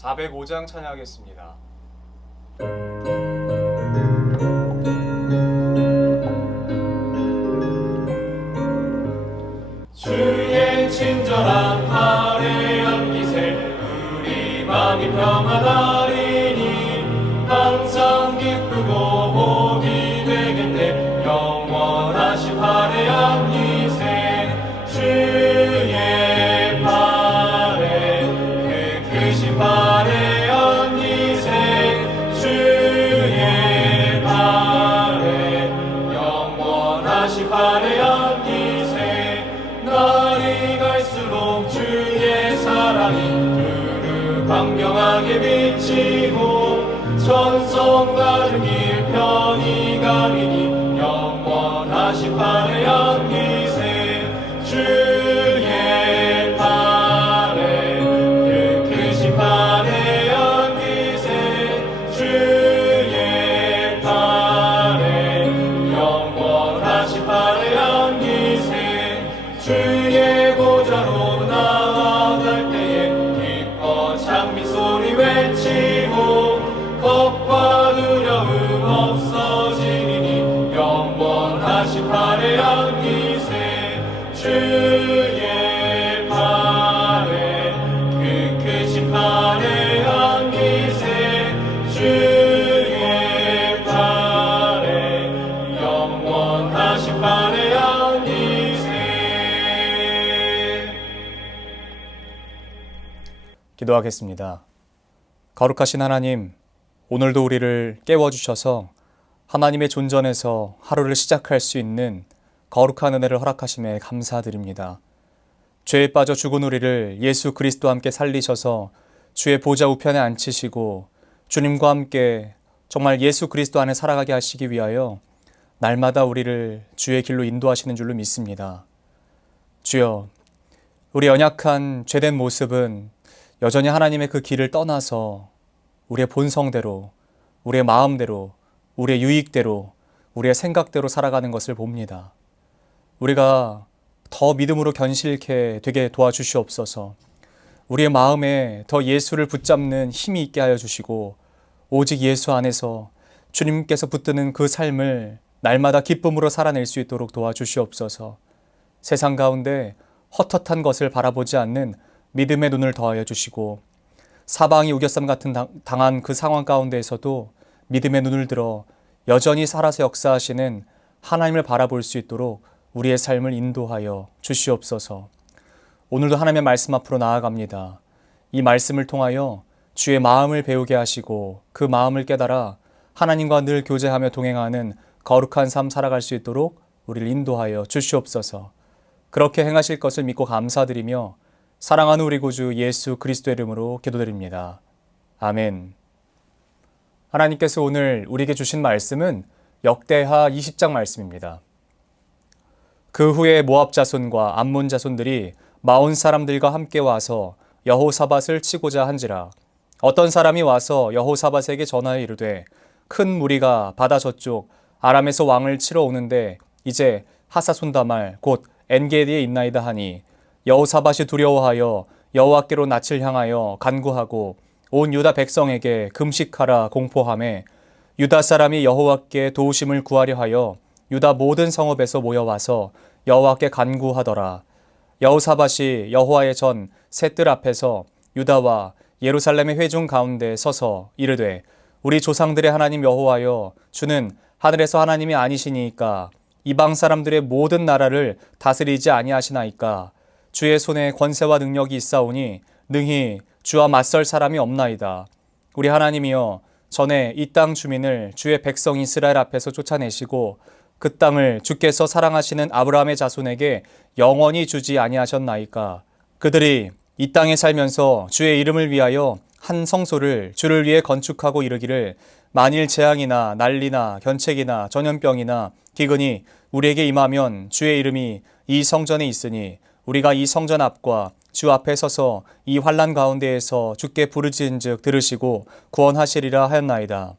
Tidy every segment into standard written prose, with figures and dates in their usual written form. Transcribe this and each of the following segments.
405장 찬양하겠습니다. 주의 친절한 팔에 안기세 우리 맘이 평안하리니 항상 기쁘고 복이 되겠네 영원하신 팔에 안기세 주의 팔에 그 크신 팔에 안기세 주의 팔에 영원하신 팔에 안기세 날이 갈수록 주의 사랑이 두루 광명하게 비치고 천성 가는 길 편히 가리니 영원하신 팔에 안기세 주의 팔에 그 크신 팔에 안기세 주의 팔에 영원하신 팔에 안기세 주의 보좌로 나아갈 때에 기뻐 찬미 소리 외치고 겁과 두려움 없어지니 영원하신 팔에 안기세 주의 팔에 그 크신 팔에 안기세 주의 팔에 영원하신 팔에 안기세. 기도하겠습니다. 거룩하신 하나님, 오늘도 우리를 깨워주셔서 하나님의 존전에서 하루를 시작할 수 있는 거룩한 은혜를 허락하심에 감사드립니다. 죄에 빠져 죽은 우리를 예수 그리스도와 함께 살리셔서 주의 보좌 우편에 앉히시고 주님과 함께 정말 예수 그리스도 안에 살아가게 하시기 위하여 날마다 우리를 주의 길로 인도하시는 줄로 믿습니다. 주여, 우리 연약한 죄된 모습은 여전히 하나님의 그 길을 떠나서 우리의 본성대로, 우리의 마음대로, 우리의 유익대로, 우리의 생각대로 살아가는 것을 봅니다. 우리가 더 믿음으로 견실케 되게 도와주시옵소서. 우리의 마음에 더 예수를 붙잡는 힘이 있게 하여 주시고 오직 예수 안에서 주님께서 붙드는 그 삶을 날마다 기쁨으로 살아낼 수 있도록 도와주시옵소서. 세상 가운데 헛헛한 것을 바라보지 않는 믿음의 눈을 더하여 주시고 사방이 우겨쌈 같은 당한 그 상황 가운데에서도 믿음의 눈을 들어 여전히 살아서 역사하시는 하나님을 바라볼 수 있도록 우리의 삶을 인도하여 주시옵소서. 오늘도 하나님의 말씀 앞으로 나아갑니다. 이 말씀을 통하여 주의 마음을 배우게 하시고 그 마음을 깨달아 하나님과 늘 교제하며 동행하는 거룩한 삶 살아갈 수 있도록 우리를 인도하여 주시옵소서. 그렇게 행하실 것을 믿고 감사드리며 사랑하는 우리 구주 예수 그리스도의 이름으로 기도드립니다. 아멘. 하나님께서 오늘 우리에게 주신 말씀은 역대하 20장 말씀입니다. 그 후에 모압 자손과 암몬 자손들이 마온 사람들과 함께 와서 여호사밧을 치고자 한지라. 어떤 사람이 와서 여호사밧에게 전하여 이르되 큰 무리가 바다 저쪽 아람에서 왕을 치러 오는데 이제 하사손다말 곧 엔게디에 있나이다 하니 여호사밧이 두려워하여 여호와께로 낯을 향하여 간구하고 온 유다 백성에게 금식하라 공포하매 유다 사람이 여호와께 도우심을 구하려 하여 유다 모든 성읍에서 모여와서 여호와께 간구하더라. 여호사밧이 여호와의 전 셋들 앞에서 유다와 예루살렘의 회중 가운데 서서 이르되 우리 조상들의 하나님 여호와여 주는 하늘에서 하나님이 아니시니까 이방 사람들의 모든 나라를 다스리지 아니하시나이까 주의 손에 권세와 능력이 있사오니 능히 주와 맞설 사람이 없나이다. 우리 하나님이여 전에 이 땅 주민을 주의 백성 이스라엘 앞에서 쫓아내시고 그 땅을 주께서 사랑하시는 아브라함의 자손에게 영원히 주지 아니하셨나이까. 그들이 이 땅에 살면서 주의 이름을 위하여 한 성소를 주를 위해 건축하고 이르기를 만일 재앙이나 난리나 견책이나 전염병이나 기근이 우리에게 임하면 주의 이름이 이 성전에 있으니 우리가 이 성전 앞과 주 앞에 서서 이 환난 가운데에서 주께 부르짖은즉 들으시고 구원하시리라 하였나이다.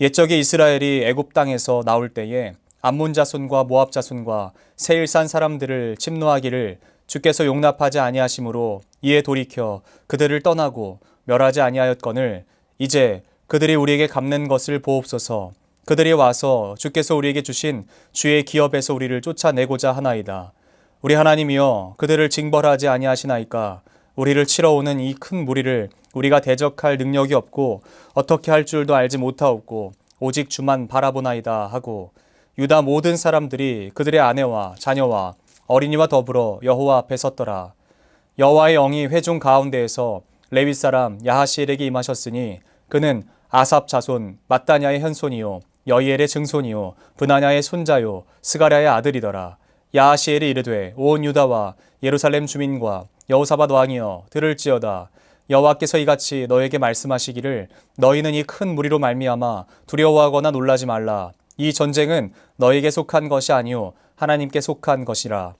옛적에 이스라엘이 애굽 땅에서 나올 때에 암몬 자손과 모압 자손과 세일산 사람들을 침노하기를 주께서 용납하지 아니하심으로 이에 돌이켜 그들을 떠나고 멸하지 아니하였거늘 이제 그들이 우리에게 갚는 것을 보옵소서. 그들이 와서 주께서 우리에게 주신 주의 기업에서 우리를 쫓아내고자 하나이다. 우리 하나님이여 그들을 징벌하지 아니하시나이까. 우리를 치러 오는 이 큰 무리를 우리가 대적할 능력이 없고 어떻게 할 줄도 알지 못하옵고 오직 주만 바라보나이다 하고 유다 모든 사람들이 그들의 아내와 자녀와 어린이와 더불어 여호와 앞에 섰더라. 여호와의 영이 회중 가운데에서 레위 사람 야하시엘에게 임하셨으니 그는 아삽 자손 mat단야의 현손이요 여이엘의 증손이요 브나냐의 손자요 스가랴의 아들이더라. 야하시엘이 이르되 온 유다와 예루살렘 주민과 여호사밧 왕이여 들을지어다. 여호와께서 이같이 너에게 말씀하시기를 너희는 이 큰 무리로 말미암아 두려워하거나 놀라지 말라. 이 전쟁은 너에게 속한 것이 아니요 하나님께 속한 것이라.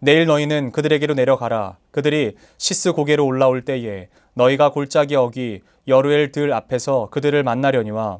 내일 너희는 그들에게로 내려가라. 그들이 시스 고개로 올라올 때에 너희가 골짜기 어기 여루엘 들 앞에서 그들을 만나려니와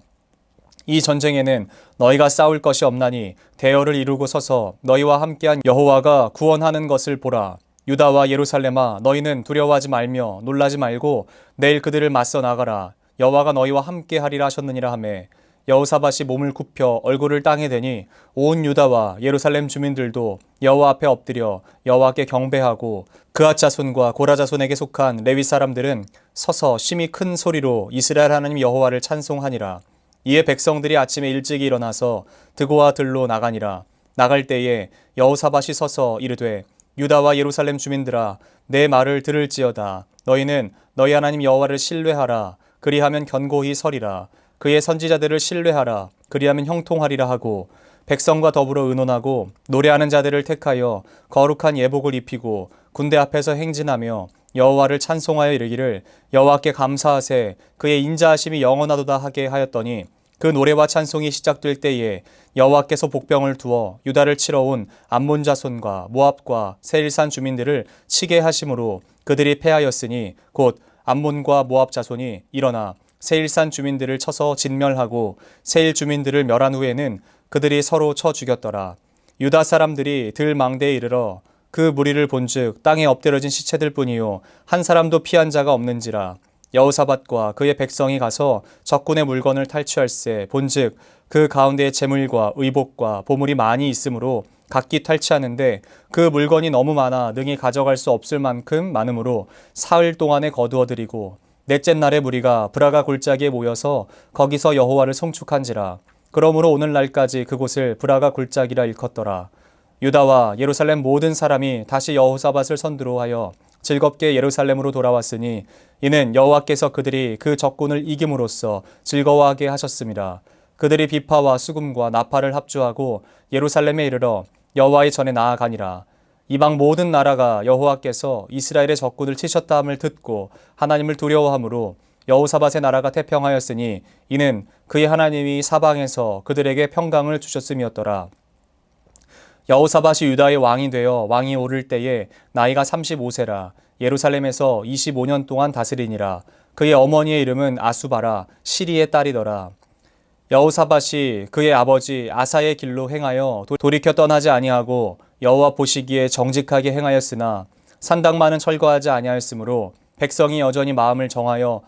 이 전쟁에는 너희가 싸울 것이 없나니 대열을 이루고 서서 너희와 함께한 여호와가 구원하는 것을 보라. 유다와 예루살렘아 너희는 두려워하지 말며 놀라지 말고 내일 그들을 맞서 나가라. 여호와가 너희와 함께하리라 하셨느니라 하매 여호사밧이 몸을 굽혀 얼굴을 땅에 대니 온 유다와 예루살렘 주민들도 여호와 앞에 엎드려 여호와께 경배하고 그앗 자손과 고라 자손에게 속한 레위 사람들은 서서 심히 큰 소리로 이스라엘 하나님 여호와를 찬송하니라. 이에 백성들이 아침에 일찍이 일어나서 드고와 들로 나가니라. 나갈 때에 여호사밧이 서서 이르되 유다와 예루살렘 주민들아 내 말을 들을지어다. 너희는 너희 하나님 여호와를 신뢰하라. 그리하면 견고히 서리라. 그의 선지자들을 신뢰하라. 그리하면 형통하리라 하고 백성과 더불어 의논하고 노래하는 자들을 택하여 거룩한 예복을 입히고 군대 앞에서 행진하며 여호와를 찬송하여 이르기를 여호와께 감사하세 그의 인자하심이 영원하도다 하게 하였더니 그 노래와 찬송이 시작될 때에 여호와께서 복병을 두어 유다를 치러 온 암몬 자손과 모압과 세일산 주민들을 치게 하심으로 그들이 패하였으니 곧 암몬과 모압 자손이 일어나 세일산 주민들을 쳐서 진멸하고 세일 주민들을 멸한 후에는 그들이 서로 쳐 죽였더라. 유다 사람들이 들 망대에 이르러 그 무리를 본즉 땅에 엎드려진 시체들 뿐이요 한 사람도 피한 자가 없는지라. 여호사밧과 그의 백성이 가서 적군의 물건을 탈취할세 본즉 그 가운데에 재물과 의복과 보물이 많이 있으므로 각기 탈취하는데 그 물건이 너무 많아 능히 가져갈 수 없을 만큼 많으므로 사흘 동안에 거두어들이고 넷째 날에 무리가 브라가 골짜기에 모여서 거기서 여호와를 송축한지라. 그러므로 오늘날까지 그곳을 브라가 골짜기라 일컫더라. 유다와 예루살렘 모든 사람이 다시 여호사밧을 선두로 하여 즐겁게 예루살렘으로 돌아왔으니 이는 여호와께서 그들이 그 적군을 이김으로써 즐거워하게 하셨습니다. 그들이 비파와 수금과 나팔을 합주하고 예루살렘에 이르러 여호와의 전에 나아가니라. 이방 모든 나라가 여호와께서 이스라엘의 적군을 치셨다 함을 듣고 하나님을 두려워하므로 여호사밧의 나라가 태평하였으니 이는 그의 하나님이 사방에서 그들에게 평강을 주셨음이었더라. 여호사밧이 유다의 왕이 되어 왕이 오를 때에 나이가 35세라. 예루살렘에서 25년 동안 다스리니라. 그의 어머니의 이름은 아수바라 시리의 딸이더라. 여호사밧이 그의 아버지 아사의 길로 행하여 돌이켜 떠나지 아니하고 여호와 보시기에 정직하게 행하였으나 산당만은 철거하지 아니하였으므로 백성이 여전히 마음을 정하여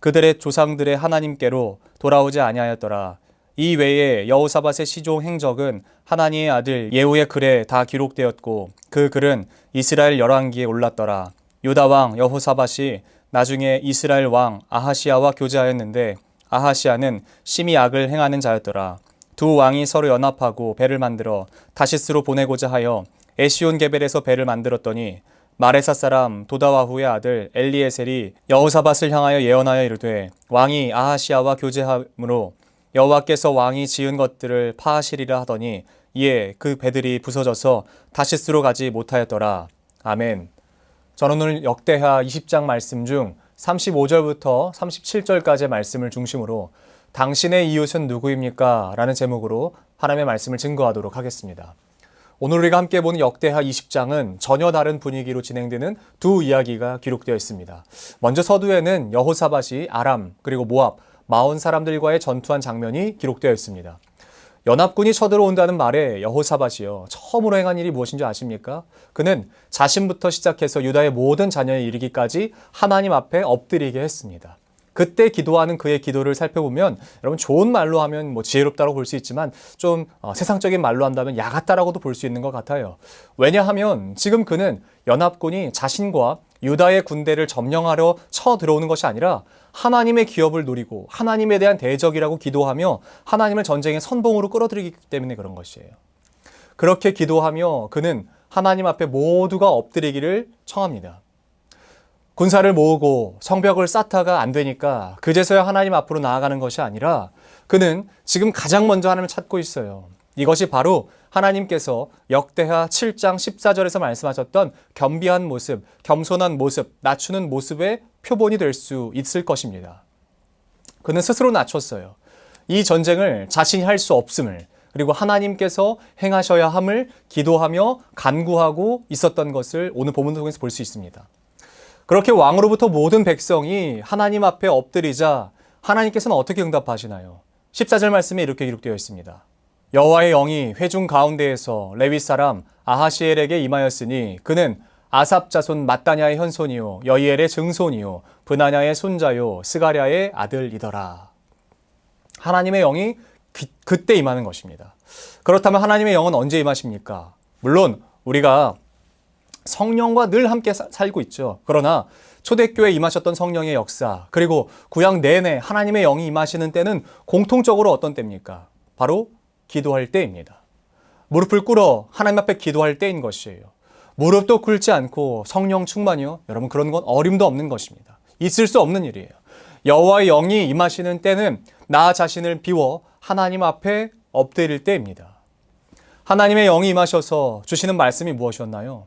그들의 조상들의 하나님께로 돌아오지 아니하였더라. 이 외에 여호사밧의 시종 행적은 하나니의 아들 예후의 글에 다 기록되었고 그 글은 이스라엘 열왕기에 올랐더라. 유다 왕 여호사밧이 나중에 이스라엘 왕 아하시아와 교제하였는데 아하시아는 심히 악을 행하는 자였더라. 두 왕이 서로 연합하고 배를 만들어 다시스로 보내고자 하여 에시온 게벨에서 배를 만들었더니 마레사 사람 도다와후의 아들 엘리에셀이 여호사밧을 향하여 예언하여 이르되 왕이 아하시아와 교제함으로 여호와께서 왕이 지은 것들을 파하시리라 하더니 이에 그 배들이 부서져서 다시스로 가지 못하였더라. 아멘. 저는 오늘 역대하 20장 말씀 중 35절부터 37절까지의 말씀을 중심으로 당신의 이웃은 누구입니까? 라는 제목으로 하나님의 말씀을 증거하도록 하겠습니다. 오늘 우리가 함께 보는 역대하 20장은 전혀 다른 분위기로 진행되는 두 이야기가 기록되어 있습니다. 먼저 서두에는 여호사밧이 아람 그리고 모압 마온 사람들과의 전투한 장면이 기록되어 있습니다. 연합군이 쳐들어온다는 말에 여호사밧이요, 처음으로 행한 일이 무엇인 줄 아십니까? 그는 자신부터 시작해서 유다의 모든 자녀에 이르기까지 하나님 앞에 엎드리게 했습니다. 그때 기도하는 그의 기도를 살펴보면 여러분, 좋은 말로 하면 지혜롭다고 볼 수 있지만 좀 세상적인 말로 한다면 야 같다라고도 볼 수 있는 것 같아요. 왜냐하면 지금 그는 연합군이 자신과 유다의 군대를 점령하려 쳐들어오는 것이 아니라 하나님의 기업을 노리고 하나님에 대한 대적이라고 기도하며 하나님을 전쟁의 선봉으로 끌어들이기 때문에 그런 것이에요. 그렇게 기도하며 그는 하나님 앞에 모두가 엎드리기를 청합니다. 군사를 모으고 성벽을 쌓다가 안 되니까 그제서야 하나님 앞으로 나아가는 것이 아니라 그는 지금 가장 먼저 하나님을 찾고 있어요. 이것이 바로 하나님께서 역대하 7장 14절에서 말씀하셨던 겸비한 모습, 겸손한 모습, 낮추는 모습의 표본이 될 수 있을 것입니다. 그는 스스로 낮췄어요. 이 전쟁을 자신이 할 수 없음을, 그리고 하나님께서 행하셔야 함을 기도하며 간구하고 있었던 것을 오늘 본문 통해서 볼 수 있습니다. 그렇게 왕으로부터 모든 백성이 하나님 앞에 엎드리자 하나님께서는 어떻게 응답하시나요? 14절 말씀에 이렇게 기록되어 있습니다. 여호와의 영이 회중 가운데에서 레위 사람 아하시엘에게 임하였으니 그는 아삽 자손 mat다냐의 현손이요 여이엘의 증손이요 브나냐의 손자요 스가랴의 아들이더라. 하나님의 영이 그때 임하는 것입니다. 그렇다면 하나님의 영은 언제 임하십니까? 물론 우리가 성령과 늘 함께 살고 있죠. 그러나 초대교회에 임하셨던 성령의 역사, 그리고 구약 내내 하나님의 영이 임하시는 때는 공통적으로 어떤 때입니까? 바로 기도할 때입니다. 무릎을 꿇어 하나님 앞에 기도할 때인 것이에요. 무릎도 꿇지 않고 성령 충만이요? 여러분, 그런 건 어림도 없는 것입니다. 있을 수 없는 일이에요. 여호와의 영이 임하시는 때는 나 자신을 비워 하나님 앞에 엎드릴 때입니다. 하나님의 영이 임하셔서 주시는 말씀이 무엇이었나요?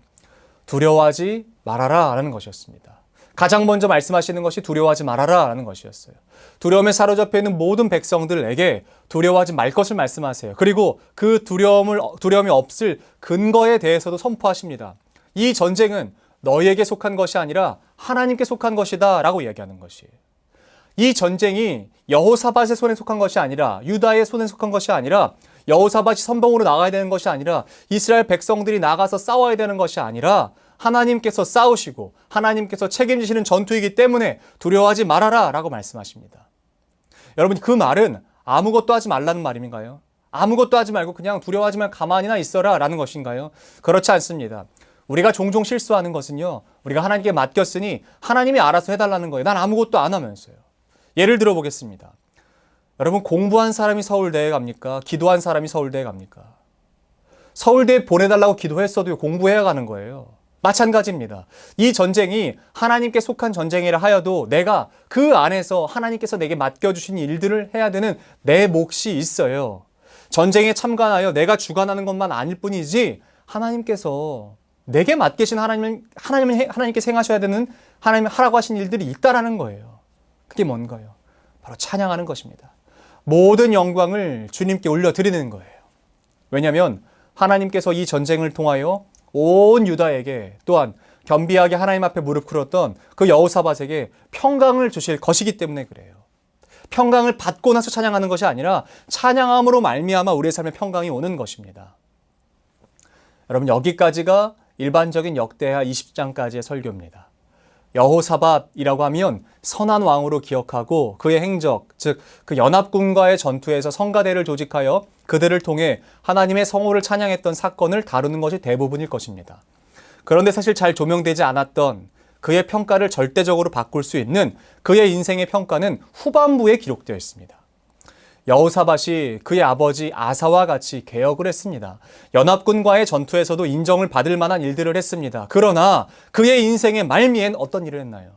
두려워하지 말아라 라는 것이었습니다. 가장 먼저 말씀하시는 것이 두려워하지 말아라 라는 것이었어요. 두려움에 사로잡혀 있는 모든 백성들에게 두려워하지 말 것을 말씀하세요. 그리고 그 두려움이 없을 근거에 대해서도 선포하십니다. 이 전쟁은 너희에게 속한 것이 아니라 하나님께 속한 것이다 라고 이야기하는 것이에요. 이 전쟁이 여호사밧의 손에 속한 것이 아니라, 유다의 손에 속한 것이 아니라, 여호사밧이 선봉으로 나가야 되는 것이 아니라, 이스라엘 백성들이 나가서 싸워야 되는 것이 아니라 하나님께서 싸우시고 하나님께서 책임지시는 전투이기 때문에 두려워하지 말아라 라고 말씀하십니다. 여러분, 그 말은 아무것도 하지 말라는 말인가요? 아무것도 하지 말고 그냥 두려워하지 말고 가만히나 있어라 라는 것인가요? 그렇지 않습니다. 우리가 종종 실수하는 것은요, 우리가 하나님께 맡겼으니 하나님이 알아서 해달라는 거예요. 난 아무것도 안 하면서요. 예를 들어 보겠습니다. 여러분, 공부한 사람이 서울대에 갑니까? 기도한 사람이 서울대에 갑니까? 서울대에 보내달라고 기도했어도 공부해야 가는 거예요. 마찬가지입니다. 이 전쟁이 하나님께 속한 전쟁이라 하여도 내가 그 안에서 하나님께서 내게 맡겨주신 일들을 해야 되는 내 몫이 있어요. 전쟁에 참관하여 내가 주관하는 것만 아닐 뿐이지 하나님께서 내게 맡기신 하나님께서 행하셔야 되는, 하나님 하라고 하신 일들이 있다라는 거예요. 그게 뭔가요? 바로 찬양하는 것입니다. 모든 영광을 주님께 올려드리는 거예요. 왜냐하면 하나님께서 이 전쟁을 통하여 온 유다에게, 또한 겸비하게 하나님 앞에 무릎 꿇었던 그 여호사밧에게 평강을 주실 것이기 때문에 그래요. 평강을 받고 나서 찬양하는 것이 아니라 찬양함으로 말미암아 우리의 삶에 평강이 오는 것입니다. 여러분, 여기까지가 일반적인 역대하 20장까지의 설교입니다. 여호사밧이라고 하면 선한 왕으로 기억하고 그의 행적, 즉 그 연합군과의 전투에서 성가대를 조직하여 그들을 통해 하나님의 성호를 찬양했던 사건을 다루는 것이 대부분일 것입니다. 그런데 사실 잘 조명되지 않았던 그의 평가를 절대적으로 바꿀 수 있는 그의 인생의 평가는 후반부에 기록되어 있습니다. 여호사밧이 그의 아버지 아사와 같이 개혁을 했습니다. 연합군과의 전투에서도 인정을 받을 만한 일들을 했습니다. 그러나 그의 인생의 말미엔 어떤 일을 했나요?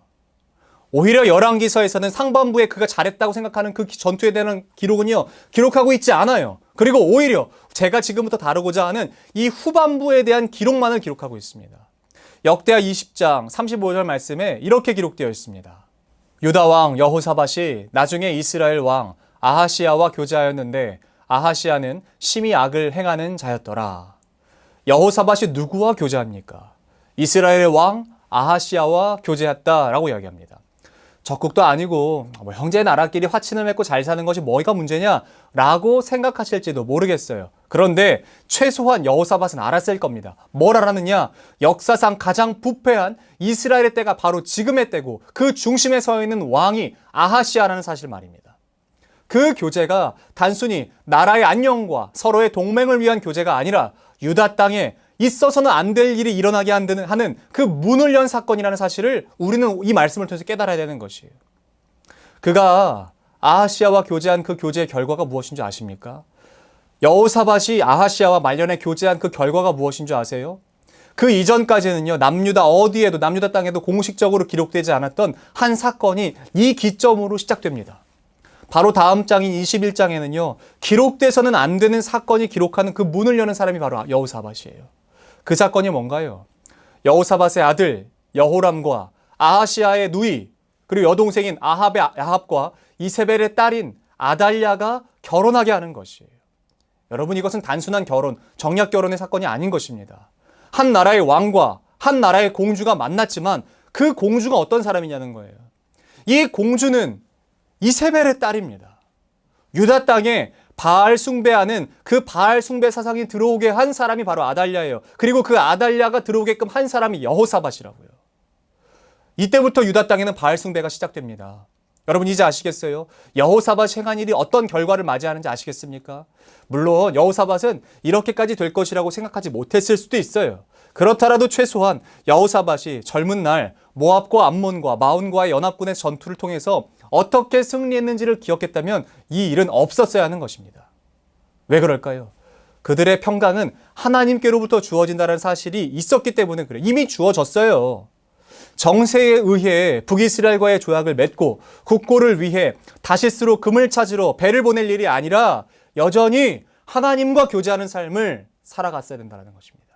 오히려 열왕기서에서는 상반부에 그가 잘했다고 생각하는 그 전투에 대한 기록은요, 기록하고 있지 않아요. 그리고 오히려 제가 지금부터 다루고자 하는 이 후반부에 대한 기록만을 기록하고 있습니다. 역대하 20장 35절 말씀에 이렇게 기록되어 있습니다. 유다 왕 여호사밧이 나중에 이스라엘 왕 아하시야와 교제하였는데 아하시야는 심히 악을 행하는 자였더라. 여호사밧이 누구와 교제합니까? 이스라엘의 왕 아하시야와 교제했다라고 이야기합니다. 적국도 아니고 뭐 형제 나라끼리 화친을 맺고 잘 사는 것이 뭐가 문제냐라고 생각하실지도 모르겠어요. 그런데 최소한 여호사밧은 알았을 겁니다. 뭘 알았느냐? 역사상 가장 부패한 이스라엘의 때가 바로 지금의 때고 그 중심에 서 있는 왕이 아하시아라는 사실 말입니다. 그 교제가 단순히 나라의 안녕과 서로의 동맹을 위한 교제가 아니라 유다 땅에 있어서는 안 될 일이 일어나게 하는 그 문을 연 사건이라는 사실을 우리는 이 말씀을 통해서 깨달아야 되는 것이에요. 그가 아하시아와 교제한 그 교제의 결과가 무엇인지 아십니까? 여호사밧이 아하시아와 말년에 교제한 그 결과가 무엇인 줄 아세요? 그 이전까지는요, 남유다 땅에도 공식적으로 기록되지 않았던 한 사건이 이 기점으로 시작됩니다. 바로 다음 장인 21장에는요, 기록돼서는 안 되는 사건이 기록하는 그 문을 여는 사람이 바로 여호사밧이에요. 그 사건이 뭔가요? 여호사밧의 아들 여호람과 아하시아의 누이 그리고 여동생인 아합과 이세벨의 딸인 아달랴가 결혼하게 하는 것이에요. 여러분, 이것은 단순한 결혼, 정략 결혼의 사건이 아닌 것입니다. 한 나라의 왕과 한 나라의 공주가 만났지만 그 공주가 어떤 사람이냐는 거예요. 이 공주는 이세벨의 딸입니다. 유다 땅에 바알 숭배하는 그 바알 숭배 사상이 들어오게 한 사람이 바로 아달랴예요. 그리고 그 아달랴가 들어오게끔 한 사람이 여호사밧이라고요. 이때부터 유다 땅에는 바알 숭배가 시작됩니다. 여러분, 이제 아시겠어요? 여호사밧이 행한 일이 어떤 결과를 맞이하는지 아시겠습니까? 물론 여호사밧은 이렇게까지 될 것이라고 생각하지 못했을 수도 있어요. 그렇더라도 최소한 여호사밧이 젊은 날 모압과 암몬과 마온과의 연합군의 전투를 통해서 어떻게 승리했는지를 기억했다면 이 일은 없었어야 하는 것입니다. 왜 그럴까요? 그들의 평강은 하나님께로부터 주어진다는 사실이 있었기 때문에 그래요. 이미 주어졌어요. 정세에 의해 북이스라엘과의 조약을 맺고 국고를 위해 다시스로 금을 찾으러 배를 보낼 일이 아니라 여전히 하나님과 교제하는 삶을 살아갔어야 된다는 것입니다.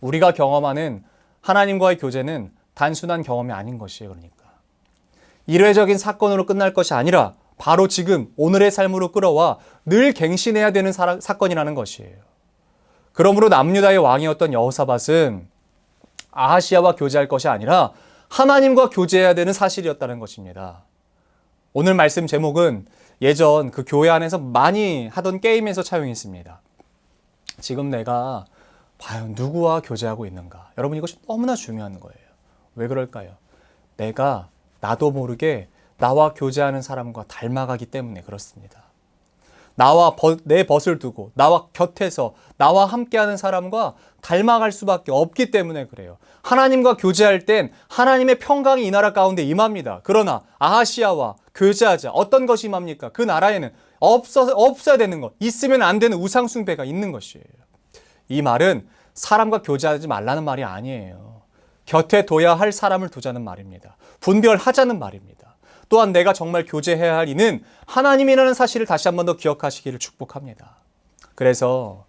우리가 경험하는 하나님과의 교제는 단순한 경험이 아닌 것이에요. 그러니까 일회적인 사건으로 끝날 것이 아니라 바로 지금 오늘의 삶으로 끌어와 늘 갱신해야 되는 사건이라는 것이에요. 그러므로 남유다의 왕이었던 여호사밧은 아하시아와 교제할 것이 아니라 하나님과 교제해야 되는 사실이었다는 것입니다. 오늘 말씀 제목은 예전 그 교회 안에서 많이 하던 게임에서 차용했습니다. 지금 내가 과연 누구와 교제하고 있는가? 여러분, 이것이 너무나 중요한 거예요. 왜 그럴까요? 내가 나도 모르게 나와 교제하는 사람과 닮아가기 때문에 그렇습니다. 내 벗을 두고 나와 곁에서 나와 함께하는 사람과 닮아갈 수밖에 없기 때문에 그래요. 하나님과 교제할 땐 하나님의 평강이 이 나라 가운데 임합니다. 그러나 아하시아와 교제하자. 어떤 것이 임합니까? 그 나라에는 없어야 되는 것, 있으면 안 되는 우상 숭배가 있는 것이에요. 이 말은 사람과 교제하지 말라는 말이 아니에요. 곁에 둬야 할 사람을 두자는 말입니다. 분별하자는 말입니다. 또한 내가 정말 교제해야 할 이는 하나님이라는 사실을 다시 한 번 더 기억하시기를 축복합니다. 그래서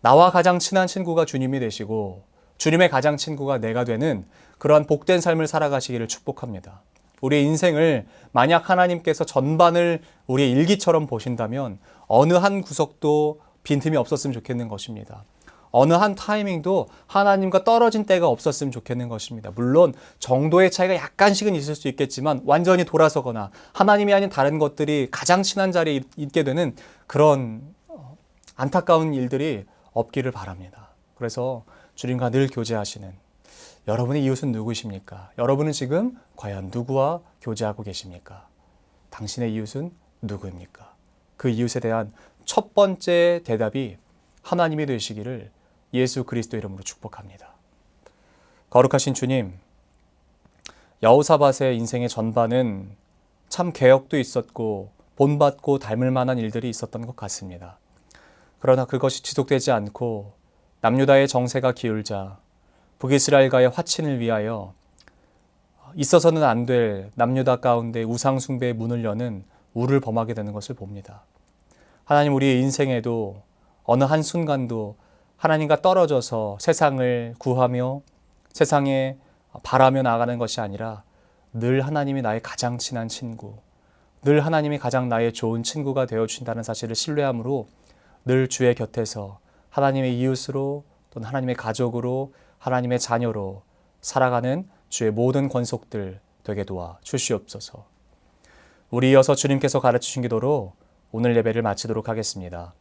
나와 가장 친한 친구가 주님이 되시고 주님의 가장 친구가 내가 되는 그러한 복된 삶을 살아가시기를 축복합니다. 우리의 인생을 만약 하나님께서 전반을 우리의 일기처럼 보신다면 어느 한 구석도 빈틈이 없었으면 좋겠는 것입니다. 어느 한 타이밍도 하나님과 떨어진 때가 없었으면 좋겠는 것입니다. 물론 정도의 차이가 약간씩은 있을 수 있겠지만 완전히 돌아서거나 하나님이 아닌 다른 것들이 가장 친한 자리에 있게 되는 그런 안타까운 일들이 없기를 바랍니다. 그래서 주님과 늘 교제하시는 여러분의 이웃은 누구십니까? 여러분은 지금 과연 누구와 교제하고 계십니까? 당신의 이웃은 누구입니까? 그 이웃에 대한 첫 번째 대답이 하나님이 되시기를 예수 그리스도 이름으로 축복합니다. 거룩하신 주님, 여호사밧의 인생의 전반은 참 개혁도 있었고 본받고 닮을 만한 일들이 있었던 것 같습니다. 그러나 그것이 지속되지 않고 남유다의 정세가 기울자 북이스라엘과의 화친을 위하여 있어서는 안 될 남유다 가운데 우상 숭배의 문을 여는 우를 범하게 되는 것을 봅니다. 하나님, 우리의 인생에도 어느 한순간도 하나님과 떨어져서 세상을 구하며 세상에 바라며 나아가는 것이 아니라 늘 하나님이 나의 가장 친한 친구, 늘 하나님이 가장 나의 좋은 친구가 되어주신다는 사실을 신뢰함으로 늘 주의 곁에서 하나님의 이웃으로 또는 하나님의 가족으로 하나님의 자녀로 살아가는 주의 모든 권속들 되게 도와 주시옵소서. 우리 이어서 주님께서 가르치신 기도로 오늘 예배를 마치도록 하겠습니다.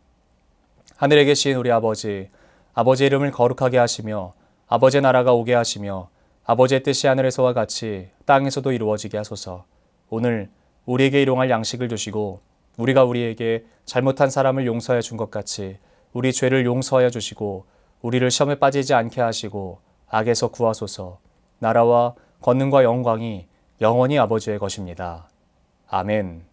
하늘에 계신 우리 아버지, 아버지의 이름을 거룩하게 하시며 아버지의 나라가 오게 하시며 아버지의 뜻이 하늘에서와 같이 땅에서도 이루어지게 하소서. 오늘 우리에게 일용할 양식을 주시고 우리가 우리에게 잘못한 사람을 용서해 준 것 같이 우리 죄를 용서하여 주시고 우리를 시험에 빠지지 않게 하시고 악에서 구하소서. 나라와 권능과 영광이 영원히 아버지의 것입니다. 아멘.